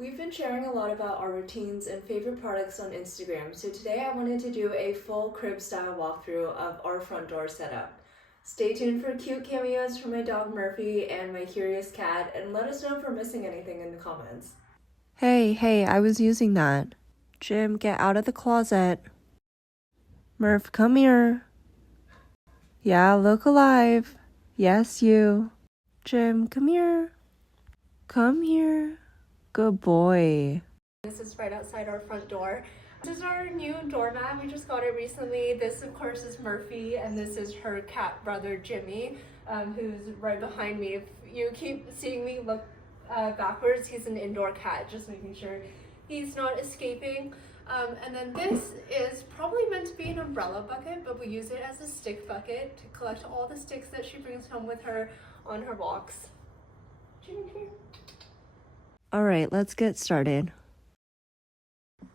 We've been sharing a lot about our routines and favorite products on Instagram, so today I wanted to do a full crib style walkthrough of our front door setup. Stay tuned for cute cameos from my dog Murphy and my curious cat, and let us know if we're missing anything in the comments. Hey, I was using that. Jim, get out of the closet. Murph, come here. Yeah, look alive. Yes, you. Jim, come here. Come here. Good boy. This is right outside our front door. This is our new doormat. We just got it recently. This, of course, is Murphy, and this is her cat brother, Jimmy, who's right behind me. If you keep seeing me look backwards, he's an indoor cat, just making sure he's not escaping. And then this is probably meant to be an umbrella bucket, but we use it as a stick bucket to collect all the sticks that she brings home with her on her walks. Jimmy, come here. All right, let's get started.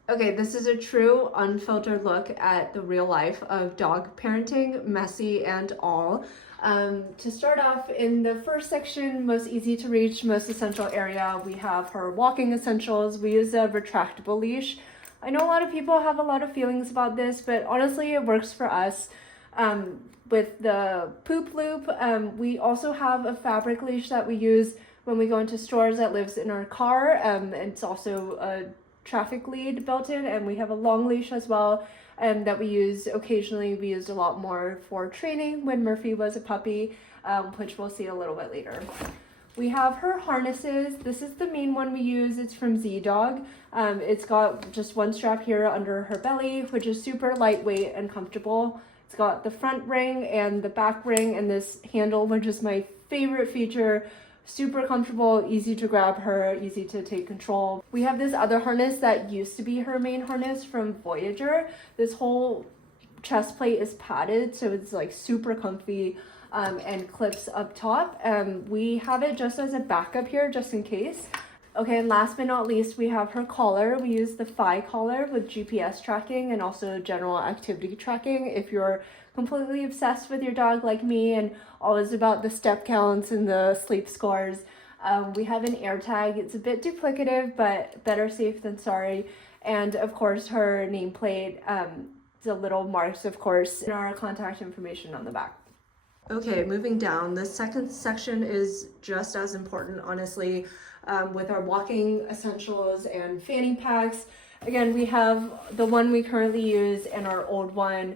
Okay, this is a true unfiltered look at the real life of dog parenting, messy and all. To start off, in the first section, most easy to reach, most essential area, we have her walking essentials. We use a retractable leash. I know a lot of people have a lot of feelings about this, but honestly, it works for us. With the poop loop, we also have a fabric leash that we use when we go into stores that lives in our car. It's also a traffic lead built in, and we have a long leash as well that we use occasionally. We used a lot more for training when Murphy was a puppy, which we'll see a little bit later. We have her harnesses. This is the main one we use. It's from Z-Dog. It's got just one strap here under her belly, which is super lightweight and comfortable. It's got the front ring and the back ring and this handle, which is my favorite feature. Super comfortable, easy to grab her, easy to take control. We have this other harness that used to be her main harness from Voyager. This whole chest plate is padded, so it's like super comfy and clips up top. We have it just as a backup here, just in case. Okay, and last but not least, we have her collar. We use the Fi collar with GPS tracking and also general activity tracking. If you're completely obsessed with your dog like me and always about the step counts and the sleep scores, we have an air tag. It's a bit duplicative, but better safe than sorry. And of course, her nameplate, the little marks, of course, and our contact information on the back. Okay, moving down, the second section is just as important, honestly, with our walking essentials and fanny packs. Again, we have the one we currently use and our old one.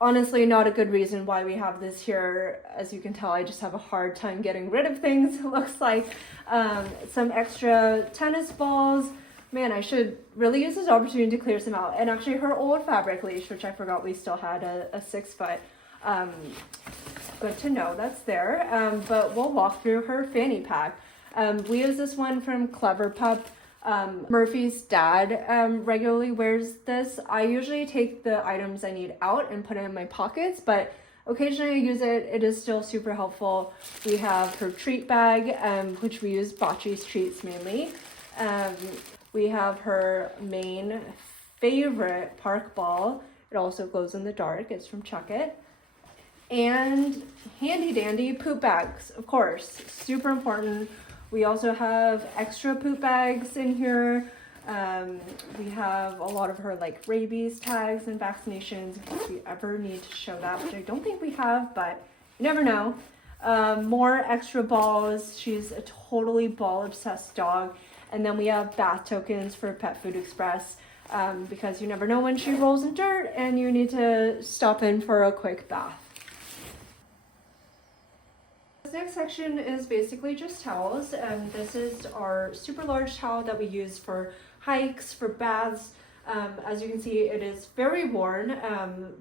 Honestly, not a good reason why we have this here. As you can tell, I just have a hard time getting rid of things, it looks like. Some extra tennis balls. Man, I should really use this opportunity to clear some out. And actually her old fabric leash, which I forgot we still had a 6-foot. Good to know that's there. But we'll walk through her fanny pack. We use this one from Clever Pup. Murphy's dad regularly wears this. I usually take the items I need out and put it in my pockets, but occasionally I use it. It is still super helpful. We have her treat bag, which we use Bocce's treats mainly. We have her main favorite park ball. It also glows in the dark. It's from Chuck It. And handy dandy poop bags, of course, super important. We also have extra poop bags in here. We have a lot of her like rabies tags and vaccinations in case we ever need to show that, which I don't think we have, but you never know. More extra balls. She's a totally ball obsessed dog. And then we have bath tokens for Pet Food Express because you never know when she rolls in dirt and you need to stop in for a quick bath. This next section is basically just towels, and this is our super large towel that we use for hikes, for baths. As you can see, it is very worn,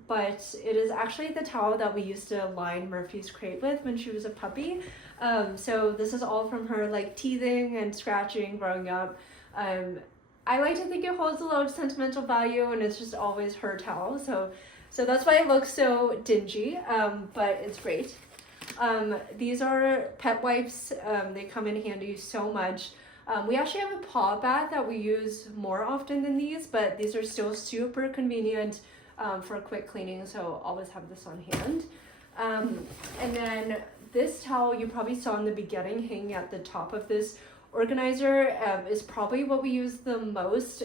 but it is actually the towel that we used to line Murphy's crate with when she was a puppy. So this is all from her like teething and scratching growing up. I like to think it holds a lot of sentimental value, and it's just always her towel. So that's why it looks so dingy, but it's great. These are pet wipes. They come in handy so much. We actually have a paw bath that we use more often than these, but these are still super convenient for quick cleaning, so always have this on hand. And then this towel you probably saw in the beginning hanging at the top of this organizer is probably what we use the most.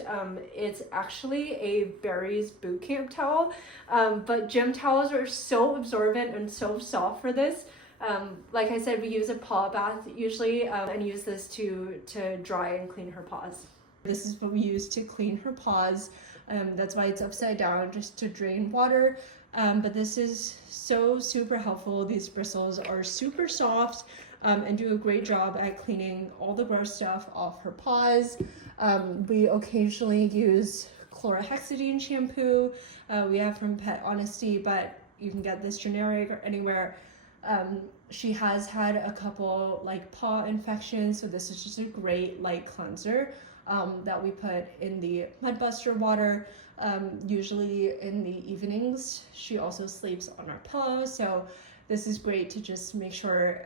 It's actually a Barry's boot camp towel, but gym towels are so absorbent and so soft for this. Like I said, we use a paw bath usually, and use this to dry and clean her paws. This is what we use to clean her paws. That's why it's upside down, just to drain water. But this is so super helpful. These bristles are super soft and do a great job at cleaning all the gross stuff off her paws. We occasionally use chlorhexidine shampoo. We have from Pet Honesty, but you can get this generic or anywhere. She has had a couple like paw infections, so this is just a great light cleanser that we put in the Mudbuster water. Usually in the evenings. She also sleeps on our pillow, so this is great to just make sure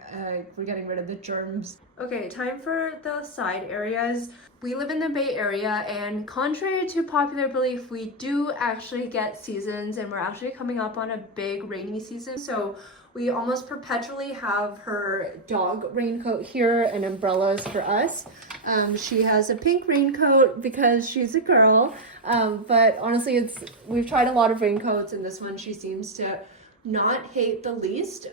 we're getting rid of the germs. Okay, time for the side areas. We live in the Bay Area, and contrary to popular belief, we do actually get seasons, and we're actually coming up on a big rainy season. So we almost perpetually have her dog raincoat here and umbrellas for us. She has a pink raincoat because she's a girl, but honestly, we've tried a lot of raincoats, and this one she seems to not hate the least,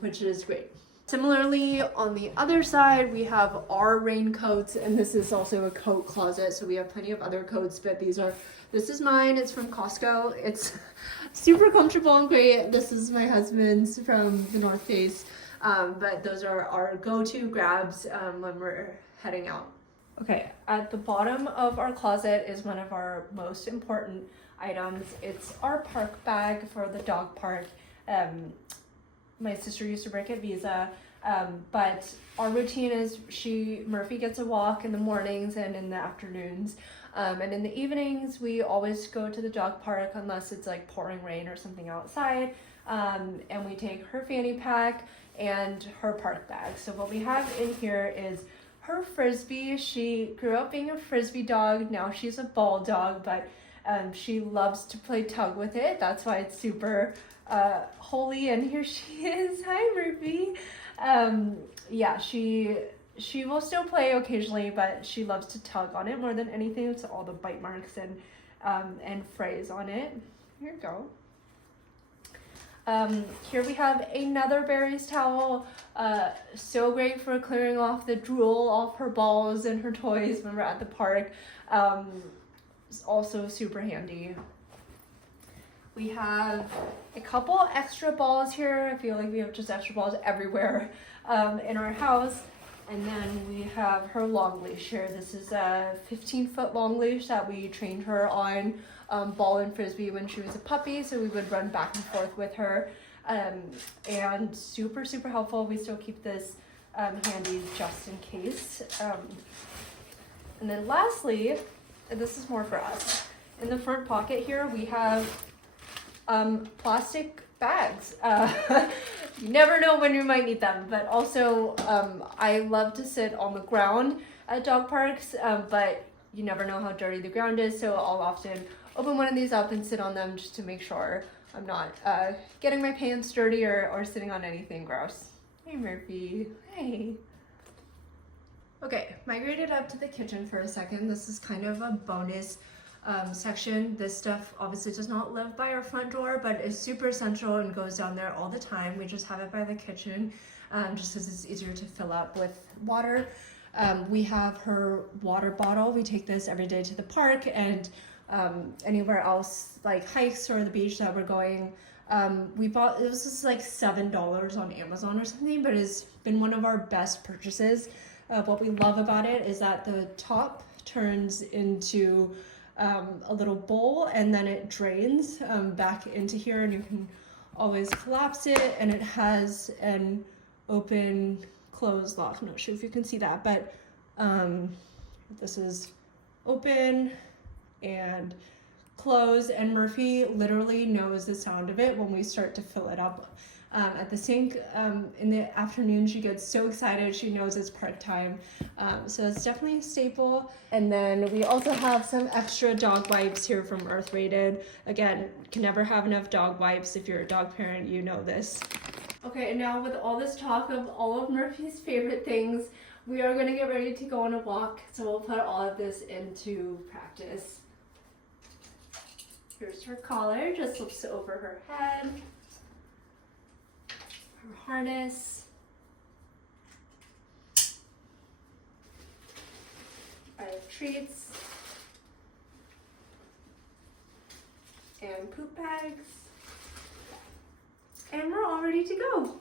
which is great. Similarly, on the other side, we have our raincoats, and this is also a coat closet, so we have plenty of other coats, but this is mine. It's from Costco. It's super comfortable and great. This is my husband's from the North Face, but those are our go-to grabs when we're heading out. Okay, at the bottom of our closet is one of our most important items. It's our park bag for the dog park. My sister used to work at Visa, but our routine is Murphy gets a walk in the mornings and in the afternoons. And in the evenings, we always go to the dog park unless it's like pouring rain or something outside. And we take her fanny pack and her park bag. So what we have in here is her Frisbee. She grew up being a Frisbee dog. Now she's a ball dog, but she loves to play tug with it. That's why it's super holy. And here she is. Hi, Murphy. Yeah, she will still play occasionally, but she loves to tug on it more than anything. It's all the bite marks and frays on it. Here you go. Here we have another Barry's towel. So great for clearing off the drool off her balls and her toys when we're at the park. It's also super handy. We have a couple extra balls here. I feel like we have just extra balls everywhere in our house. And then we have her long leash here. This is a 15-foot long leash that we trained her on ball and Frisbee when she was a puppy. So we would run back and forth with her. And super, super helpful. We still keep this handy just in case. And then lastly, and this is more for us, in the front pocket here, we have plastic bags. You never know when you might need them, but also I love to sit on the ground at dog parks, but you never know how dirty the ground is, so I'll often open one of these up and sit on them just to make sure I'm not getting my pants dirty or sitting on anything gross. Hey, Murphy. Hey. Okay, migrated up to the kitchen for a second. This is kind of a bonus section. This stuff obviously does not live by our front door, but is super essential and goes down there all the time. We just have it by the kitchen just because it's easier to fill up with water. We have her water bottle. We take this every day to the park and anywhere else, like hikes or the beach that we're going. We bought, it was just like $7 on Amazon or something, but it's been one of our best purchases. What we love about it is that the top turns into a little bowl and then it drains back into here, and you can always collapse it, and it has an open close lock. I'm not sure if you can see that, but this is open and close, and Murphy literally knows the sound of it when we start to fill it up at the sink. In the afternoon she gets so excited, she knows it's park time, so it's definitely a staple. And then we also have some extra dog wipes here from Earth Rated. Again, can never have enough dog wipes. If you're a dog parent, you know this. Okay, and now with all this talk of all of Murphy's favorite things, we are gonna get ready to go on a walk, so we'll put all of this into practice. Here's her collar, just looks over her head. Her harness. I have treats. And poop bags. And we're all ready to go.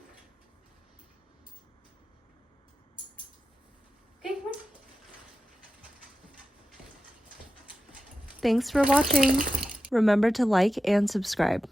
Okay, come on. Thanks for watching. Remember to like and subscribe.